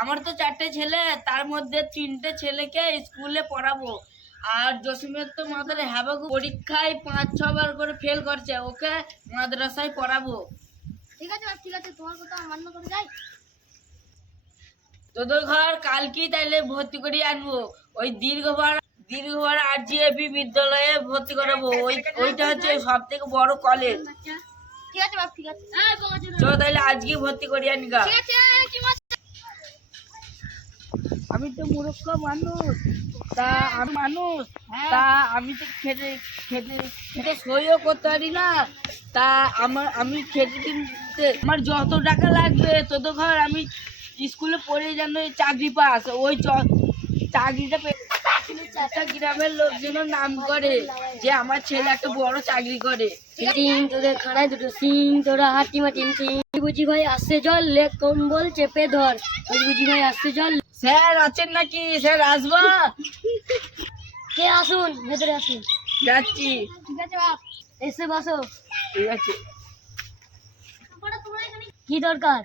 আমার তো 4টে ছেলে, তার মধ্যে 3টে ছেলেকে স্কুলে পড়াবো। আর জসিমের তো মাথায় হ্যাবাগু পরীক্ষায় 5-6 বার করে ফেল করছে, ওকে মাদ্রাসায় পড়াবো। ঠিক আছে বাপ, ঠিক আছে, তোমার কথা মান্য করে যাই। তোদের ঘর কালকে তাইলে ভর্তি করে আনবো। ওই দীর্ঘবার RGAP বিদ্যালয়ে ভর্তি করাবো। ওইটা হচ্ছে সব থেকে বড় কলেজ। ঠিক আছে বাপ, ঠিক আছে। চলো তাইলে আজকে ভর্তি করে আনগা। ঠিক আছে কি মাছ? আমি তো মূর্খ মানুষ, তা আমি তো খেতে খেতে খেতে সইও করতে পারি না। তা আমি খেতে কিনতে আমার যত টাকা লাগবে তত ঘর আমি স্কুলে পড়ে যেন চাকরি পাস, ওই চাকরিটা চাচা গ্রামের লোকজন নাম করে যে আমার ছেলে একটা বড় চাকরি করে। তোদের খাড়ায় দুটো সিং, তোরা হাতি মাটিন সিং। বুঝি ভাই আসছে জল, লে কম্বল চেপে ধর। বুঝি ভাই আসছে জল। স্যার আছেন নাকি? স্যার আসবা? কে আসুন, ভেতরে আসুন। যাচ্ছি। ঠিক আছে বাপ, এসে বসো। ঠিক আছে। কি দরকার?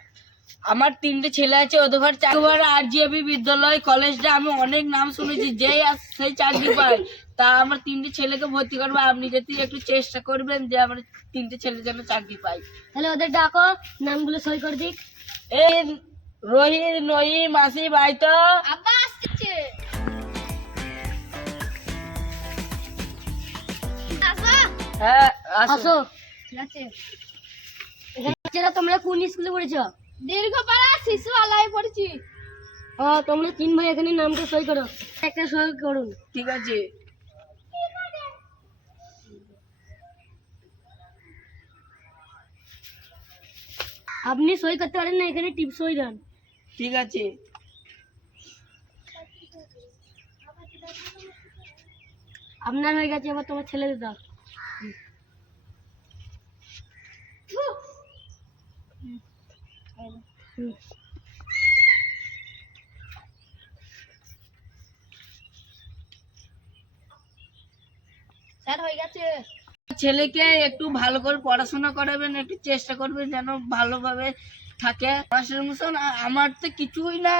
আমার 3টে ছেলে আছে, ওদের ঘর RGAP বিদ্যালয় কলেজটা আমি অনেক নাম শুনেছি, যেই সেই চাকরি পায়। তা আমার 3টে ছেলেকে ভর্তি করবো, আপনি যদি একটু চেষ্টা করবেন যে আমার 3টে ছেলে যেন চাকরি পায়। তাহলে ওদের ডাকো, নামগুলো সই করে দিক। এই রোহিত, নঈম, আসিফ, আইতো। আব্বা আসছে। হ্যাঁ আসো। ঠিক আছে। এখানে তোমরা কোন স্কুলে পড়েছো? দীর্ঘপাড়া শিশু আলয়ে পড়েছি। তোমরা 3 ভাই এখানে নামটা সই করো। একটা সই করুন। ঠিক আছে। আপনি সই করতে পারেন না, এখানে টিপ সই দেন। ঠিক আছে। আপনার হয়ে গেছে, এবার তোমার ছেলে দাও। স্যার হয়ে গেছে। ছেলেকে একটু ভালো করে পড়াশোনা করাবেন, একটু চেষ্টা করবেন যেন ভালোভাবে থাকে। আমার তো কিছুই না,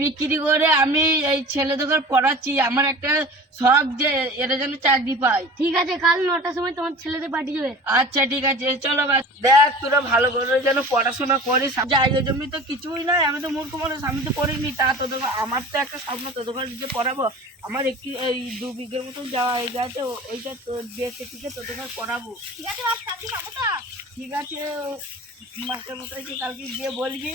বিক্রি করে আমি এই ছেলেদের পড়াচ্ছি। আমার একটা শখ যে এরা যেন চাকরি পায়। ঠিক আছে, কাল 9টার সময় তোমার ছেলেদের পাঠিয়ে দেবে। আচ্ছা ঠিক আছে, চলো দেখ তোরা ভালো করে যেন পড়াশোনা করিস। জায়গা জমি তো কিছুই নাই, আমি তো মূর্খ মানুষ, আমি তো পড়িনি। তা তোদের আমার তো একটা স্বপ্ন, তোদের যে পড়াবো। আমার একটু এই 2 বিঘের মতন যাওয়া হয়ে গেছে, ওইটা দেখে ঠিক আছে তোদের পড়াবো। ঠিক আছে বাপ, চাকরি পাবো তো? ঠিক আছে, মাস্টার মশাইকে কালকে গিয়ে বলবি।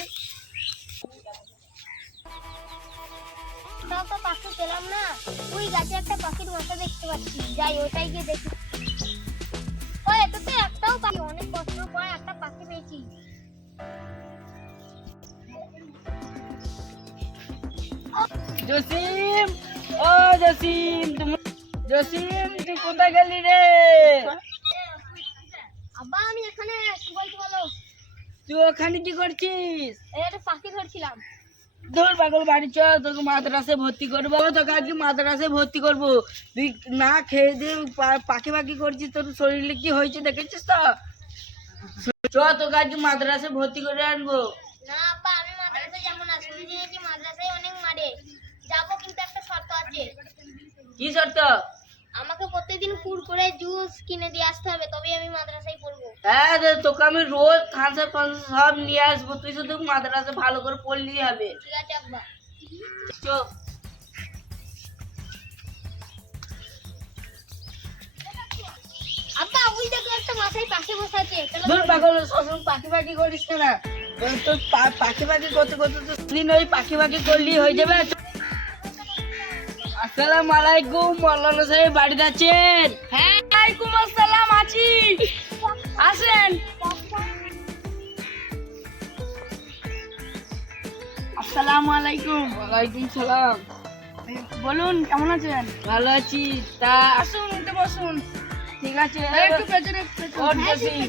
তাও তো পাখি পেলাম না। ওই গাছে একটা পাখির মাথা দেখতে পাচ্ছি, যাই ওটাই গিয়ে দেখি। ওই এটাতে একটাও পাখি, অনেক কষ্ট করে একটা পাখি পেয়েছি। জসিম, ও জসিম, জসিম তুই কোথায় গেলি রে? আব্বা আমি এখানে, কি বলতে বলো? তুই ওখানে কি করছিস? এই একটা পাখি ধরছিলাম। ধর পাগল, বাড়ি চ, তোকে মাদ্রাসায় ভর্তি করবো। তোকে আজকে মাদ্রাসায় ভর্তি করবো। তুই না খেয়ে দিয়ে পাখি পাখি করছিস, তোর শরীরে কি হয়েছে দেখেছিস তো? চ, তোকে আজকে মাদ্রাসায় ভর্তি করে আনবো। না আব্বা, আমি মাদ্রাসায় যাবো না। শুনেছি মাদ্রাসায় অনেক মারে। যাবো, কিন্তু একটা শর্ত আছে। কি শর্ত? আমাকে প্রত্যেকদিন কুরকুরে জুস কিনে দিয়ে আসতে হবে, তবেই আমি মাদ্রাসায় পড়বো। হ্যাঁ তোকে আমি রোজ থামসআপ সব নিয়ে আসবো, তুই শুধু মাদ্রাসায় ভালো করে পড়লেই হবে। ঠিক আছে আব্বা। চ। আব্বা ওই দেখো একটা মাথায় পাশে বসে আছে। ধর পাগল, সবসময় পাখি পাখি করিস না। তোর পাখি পাখি করতে করতে তো দিন ওই পাখি পাখি করলেই হয়ে যাবে। আসসালামু আলাইকুম, মৌলানা সাহেব বাড়িতে আছেন? হ্যাঁ ওয়ালাইকুম আসসালাম, আছি, আসেন। আসসালামু আলাইকুম। ওয়ালাইকুম সালাম। বলুন কেমন আছেন? ভালো আছি। তা আসুন, উঠে বসুন। ঠিক আছে, একটু পেছনে ওর জসিম।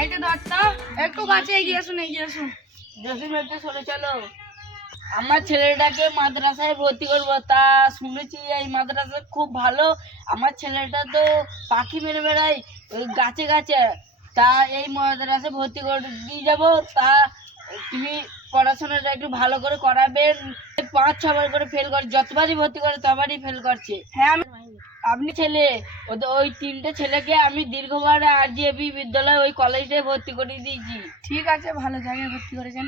এই যে ডাক্তার, একটু কাছে এগিয়ে আসুন, এগিয়ে আসুন। জসিম একটু সরে চলো। আমার ছেলেটাকে মাদ্রাসায় ভর্তি করবো, তা শুনেছি এই মাদ্রাসা খুব ভালো। আমার ছেলেটা তো পাখি মেরে বেড়ায় ওই গাছে গাছে, তা এই মাদ্রাসে ভর্তি করে দিয়ে যাবো। তা তুমি পড়াশোনাটা একটু ভালো করে করাবেন। 5-6 বার করে ফেল করে, যতবারই ভর্তি করে ততবারই ফেল করছে। হ্যাঁ আপনি ছেলে, ওই 3টে ছেলেকে আমি দীর্ঘবার RGAV বিদ্যালয় ওই কলেজে ভর্তি করিয়ে দিয়েছি। ঠিক আছে, ভালো জায়গায় ভর্তি করেছেন।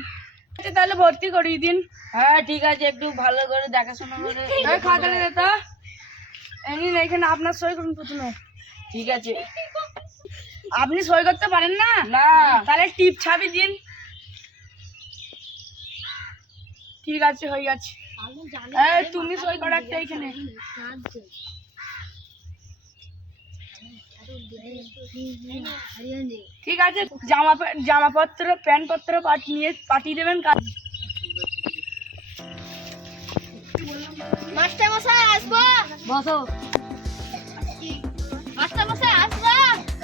আচ্ছা তাহলে ভর্তি করিয়ে দিন। হ্যাঁ ঠিক আছে, একটু ভালো করে দেখাশোনা করে। খাতাটা দে তো। এখানে আপনার সই করুন প্রথমে। ঠিক আছে। আপনি সই করতে পারেন না? না। তাহলে টিপ ছাবি দিন। ঠিক আছে, হয়ে গেছে। তুমি সই করো একটা এখানে। ঠিক আছে, জামাপত্র প্যান্টপত্র পাঠিয়ে দেবেন। মাস্টার মশাই আসবো। বসো। মাস্টার মশাই আসবো।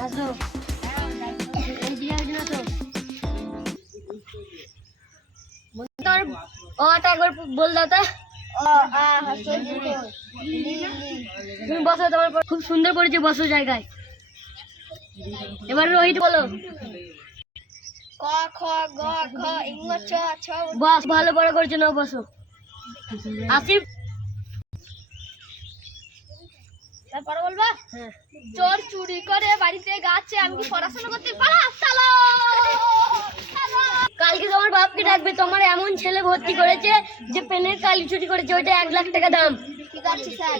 আসো। তোর ওটা একবার বল দাও তো। তুমি বসো, তোমার খুব সুন্দর করেছে, বসো জায়গায়। এবার রোহিত বলো। ক খ গ ঘ ঙ চ ছ। বস, ভালো বড় করছে না, বসো। আসিফ তারপরে বলবা। হ্যাঁ। চোর চুরি করে বাড়িতে গাছে, আমি কি পড়াশোনা করতে পারা? চলো কালকে তোমার বাপকে ডাকবে, তোমার এমন ছেলে ভর্তি করেছে যে পেনের কালি চুরি করেছে, ওইটা 1 লাখ টাকা দাম। ঠিক আছে স্যার।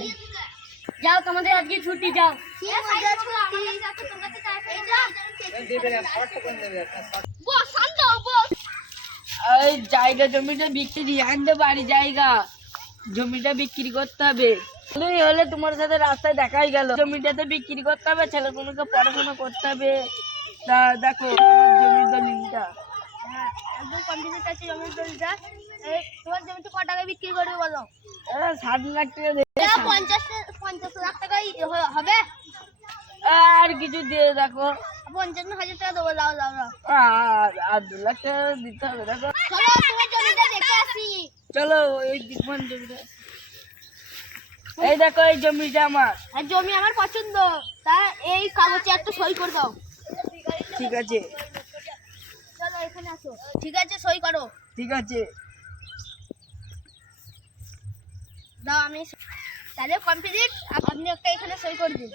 যাও, তোমাদের আজকে ছুটি, যাও। ওই জায়গা জমিটা বিক্রি, একদম বাড়ি জায়গা জমিটা বিক্রি করতে হবে। তুমি হলে তোমার সাথে রাস্তায় দেখাই গেল, জমিটাতে বিক্রি করতে হবে, ছেলেগুলোকে পড়াশোনা করতে হবে। তা দেখো আমার জমির দলিলটা। হ্যাঁ, একদম কমপ্লিট আছে জমির দলিলটা। তোমার জমিটা ক টাকায় বিক্রি করবে বলো? 60 লাখ টাকা দে। 50 লাখ টাকাই হবে। আর কিছু দিয়ে দেখো। 55,000 টাকা দেবো। লাও লাও লাও। আর 2 লাখ টাকা দিতে হবে। দেখো চলো তোমার জমিটা দেখে আসি। চলো, এই দেখবেন জমিটা। এই দেখো, এই জমিটা আমার। আর জমি আমার পছন্দ, তা এই কাগজে একটা সই করে দাও। ঠিক আছে। চলো এখানে আসো। ঠিক আছে, সই করো। ঠিক আছে। দাও, আমি তাহলে কমপ্লিট। আপনি একটা এখানে সই করে দিন।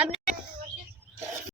আপনি